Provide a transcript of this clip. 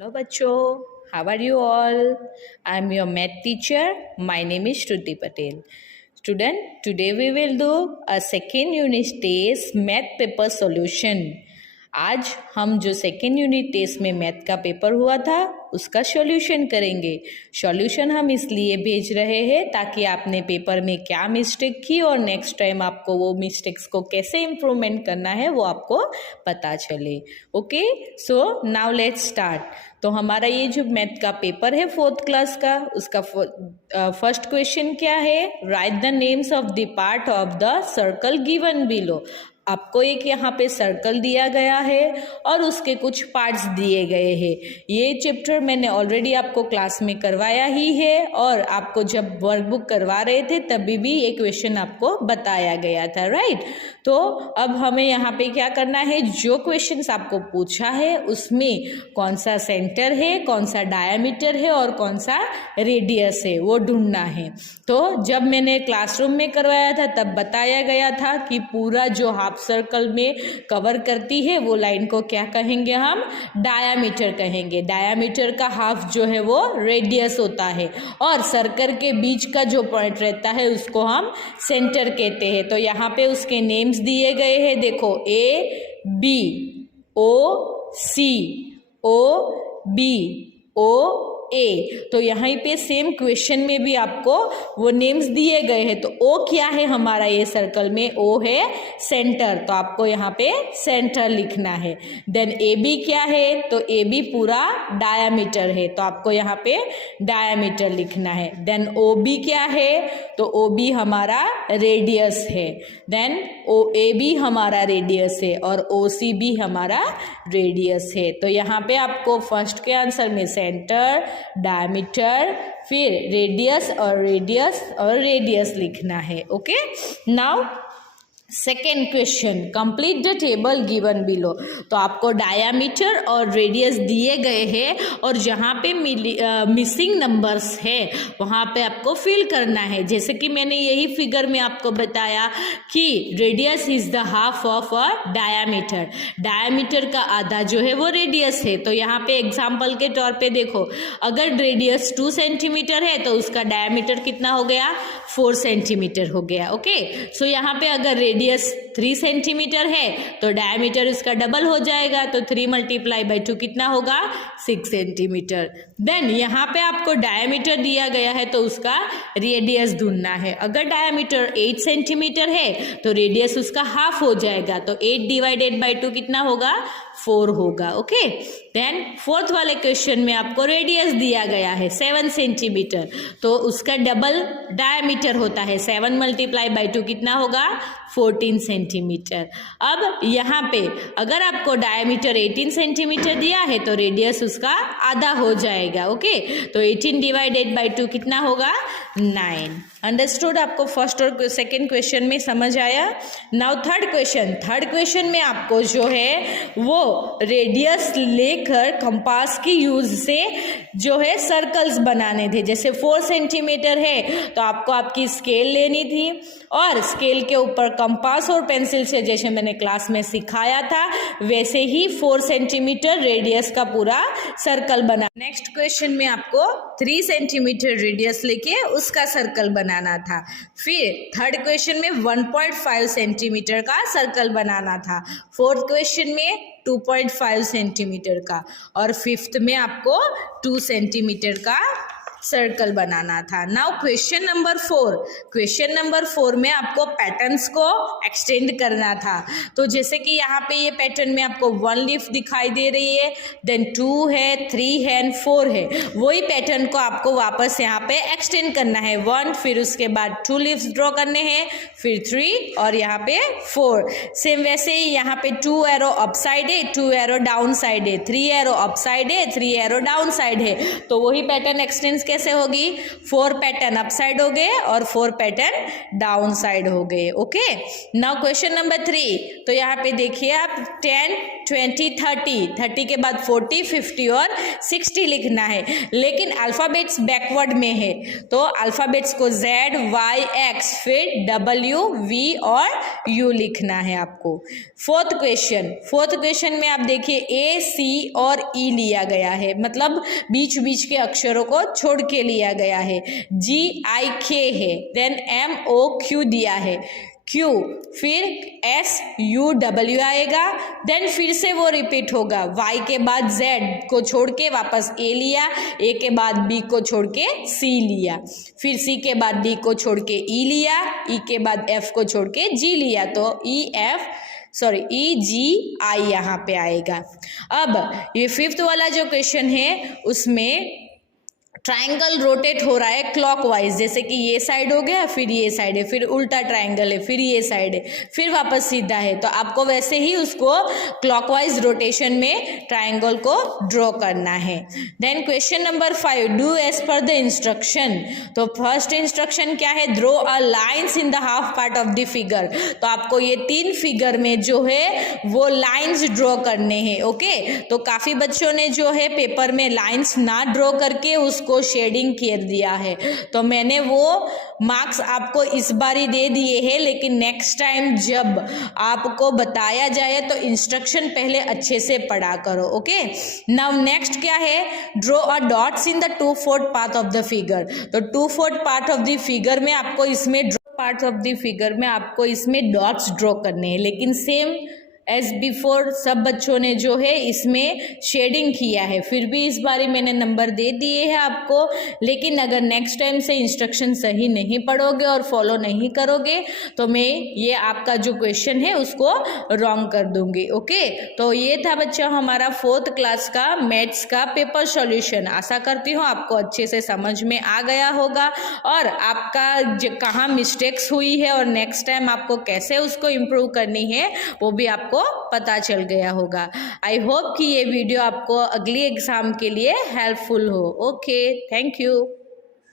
Hello bachcho, how are you all? I am your math teacher. My name is Shruti Patel. Student, today we will do a second unit test math paper solution. आज हम जो second unit test में math का paper हुआ था उसका solution करेंगे। Solution हम इसलिए भेज रहे हैं ताकि आपने पेपर में क्या मिस्टेक की और नेक्स्ट टाइम आपको वो मिस्टेक्स को कैसे इम्प्रूवमेंट करना है वो आपको पता चले। Okay, so now let's start. तो हमारा ये जो मैथ का पेपर है 4th क्लास का, उसका फर्स्ट क्वेश्चन क्या है? Right the names of the part of the circle given below. आपको एक यहाँ पे सर्कल दिया गया है और उसके कुछ पार्ट्स दिए गए हैं। ये चैप्टर मैंने ऑलरेडी आपको क्लास में करवाया ही है और आपको जब वर्कबुक करवा रहे थे तभी भी ये क्वेश्चन आपको बताया गया था, राइट। तो अब हमें यहाँ पे क्या करना है, जो क्वेश्चंस आपको पूछा है उसमें कौन सा सेंटर है, कौन सा डायमीटर है और कौन सा रेडियस है वो ढूंढना है। तो जब मैंने क्लासरूम में करवाया था तब बताया गया था कि पूरा जो हाफ सर्कल में कवर करती है वो लाइन को क्या कहेंगे, हम डायामीटर कहेंगे। डायामीटर का हाफ जो है वो रेडियस होता है और सर्कल के बीच का जो पॉइंट रहता है उसको हम सेंटर कहते हैं। तो यहाँ पे उसके नेम्स दिए गए हैं, देखो A B O C O B O ए। तो यहाँ पे सेम क्वेश्चन में भी आपको वो नेम्स दिए गए हैं। तो ओ क्या है हमारा ये सर्कल में? ओ है सेंटर, तो आपको यहाँ पे सेंटर लिखना है। देन ए बी क्या है? तो ए बी पूरा डायामीटर है, तो आपको यहाँ पे डायामीटर लिखना है। देन ओ बी क्या है? तो ओ बी हमारा रेडियस है। देन ओ ए बी हमारा रेडियस है और ओ सी बी हमारा रेडियस है। तो यहाँ पे आपको फर्स्ट के आंसर में सेंटर, डायमीटर, फिर रेडियस और रेडियस लिखना है। Okay, now second question, complete the table given below. तो आपको डायामीटर और रेडियस दिए गए हैं और जहाँ पे मिसिंग नंबर्स है वहाँ पे आपको फिल करना है। जैसे कि मैंने यही फिगर में आपको बताया कि radius is the half of a diameter. Diameter का आधा जो है वो रेडियस है। तो यहाँ पे एग्जाम्पल के तौर पे देखो, अगर रेडियस 2 सेंटीमीटर है तो उसका डायामीटर कितना हो गया? 4 सेंटीमीटर हो गया। ओके, सो यहाँ पे अगर रेडियस 3 सेंटीमीटर है तो डायमीटर इसका डबल हो जाएगा, तो 3 × 2 कितना होगा? 6 सेंटीमीटर। देन यहाँ पे आपको डायमीटर दिया गया है तो उसका रेडियस ढूंढना है। अगर डायमीटर 8 सेंटीमीटर है तो रेडियस उसका हाफ हो जाएगा, तो 8 / 2 कितना होगा? 4 होगा। ओके, देन फोर्थ वाले क्वेश्चन में आपको रेडियस दिया गया है 7 सेंटीमीटर, तो उसका डबल डायमीटर होता है। 7 × 2 कितना होगा? 14 सेंटीमीटर। अब यहाँ पे अगर आपको डायमीटर 18 सेंटीमीटर दिया है तो रेडियस उसका आधा हो जाएगा। ओके, तो 18 / 2 कितना होगा? 9। अंडरस्टूड? आपको फर्स्ट और सेकेंड क्वेश्चन में समझ आया। नाउ थर्ड क्वेश्चन में आपको जो है वो रेडियस लेकर कंपास की यूज से जो है सर्कल्स बनाने थे। जैसे 4 सेंटीमीटर है तो आपको आपकी स्केल लेनी थी और स्केल के ऊपर कंपास और पेंसिल से, जैसे मैंने क्लास में सिखाया था वैसे ही 4 सेंटीमीटर रेडियस का पूरा सर्कल बना। नेक्स्ट क्वेश्चन में आपको 3 सेंटीमीटर रेडियस लेके उसका सर्कल बनाना था। फिर थर्ड क्वेश्चन में 1.5 सेंटीमीटर का सर्कल बनाना था। फोर्थ क्वेश्चन में 2.5 सेंटीमीटर का और फिफ्थ में आपको 2 सेंटीमीटर का सर्कल बनाना था। नाउ क्वेश्चन नंबर 4 में आपको पैटर्न्स को एक्सटेंड करना था। तो जैसे कि यहाँ पे ये पैटर्न में आपको 1 लीफ दिखाई दे रही है, देन 2 है, 3 है एंड 4 है। वही पैटर्न को आपको वापस यहाँ पे एक्सटेंड करना है। 1, फिर उसके बाद 2 लीव्स ड्रॉ करने हैं, फिर 3 और यहाँ पे 4। सेम वैसे ही यहाँ पे 2 एरो अप साइड है, 2 एरो डाउन साइड है, 3 एरो अप साइड है, 3 एरो डाउन साइड है। तो वही पैटर्न एक्सटेंड कैसे होगी, 4 पैटर्न अप साइड हो गए और 4 पैटर्न डाउन साइड हो गए। ओके, नाउ क्वेश्चन नंबर 3, तो यहाँ पे देखिए आप 10, 20, 30 के बाद 40, 50 और 60 लिखना है, लेकिन अल्फाबेट्स बैकवर्ड में है, तो अल्फाबेट्स को Z, Y, X फिर W, V और U लिखना है आपको। फोर्थ क्वेश्चन में आप देखिए A, C और E लिया गया है, मतलब बीच बीच के अक्षरों को छोड़ के लिया गया है। G, I, K है, देन M, O, Q दिया है, Q फिर S, U, W आएगा, देन फिर से वो रिपीट होगा। Y के बाद Z को छोड़ के वापस A लिया, A के बाद B को छोड़ के C लिया, फिर C के बाद D को छोड़ के E लिया, E के बाद F को छोड़ के G लिया, तो E, G, I यहाँ पे आएगा। अब ये फिफ्थ वाला जो क्वेश्चन है उसमें ट्रायंगल रोटेट हो रहा है क्लॉकवाइज, जैसे कि ये साइड हो गया, फिर ये साइड है, फिर उल्टा ट्रायंगल है, फिर ये साइड है, फिर वापस सीधा है, तो आपको वैसे ही उसको क्लॉकवाइज रोटेशन में ट्रायंगल को ड्रॉ करना है। Then question number 5, do as per the instruction. तो फर्स्ट इंस्ट्रक्शन क्या है, draw a lines in the half part of the figure. तो आपको ये 3 फिगर में जो है वो लाइन्स ड्रॉ करने हैं। ओके, तो काफी बच्चों ने जो है पेपर में लाइन्स ना ड्रॉ करके उसको शेडिंग कर दिया है, तो मैंने वो मार्क्स आपको इस बार ही दे दिए हैं, लेकिन नेक्स्ट टाइम जब आपको बताया जाए तो इंस्ट्रक्शन पहले अच्छे से पढ़ा करो। ओके, नाउ नेक्स्ट क्या है, draw a dots in the 2/4 part of the figure. तो 2/4 पार्ट ऑफ द फिगर में आपको इसमें डॉट्स ड्रॉ करने हैं, लेकिन सेम एज बिफोर सब बच्चों ने जो है इसमें शेडिंग किया है, फिर भी इस बारी मैंने नंबर दे दिए हैं आपको, लेकिन अगर नेक्स्ट टाइम से इंस्ट्रक्शन सही नहीं पढ़ोगे और फॉलो नहीं करोगे तो मैं ये आपका जो क्वेश्चन है उसको रॉन्ग कर दूंगी। ओके, तो ये था बच्चों हमारा 4th क्लास का मैथ्स का पेपर सॉल्यूशन। आशा करती हूँ आपको अच्छे से समझ में आ गया होगा और आपका कहाँ मिस्टेक्स हुई है और नेक्स्ट टाइम आपको कैसे उसको इम्प्रूव करनी है वो भी आपको पता चल गया होगा। आई होप कि ये वीडियो आपको अगली एग्जाम के लिए हेल्पफुल हो। Okay, thank you.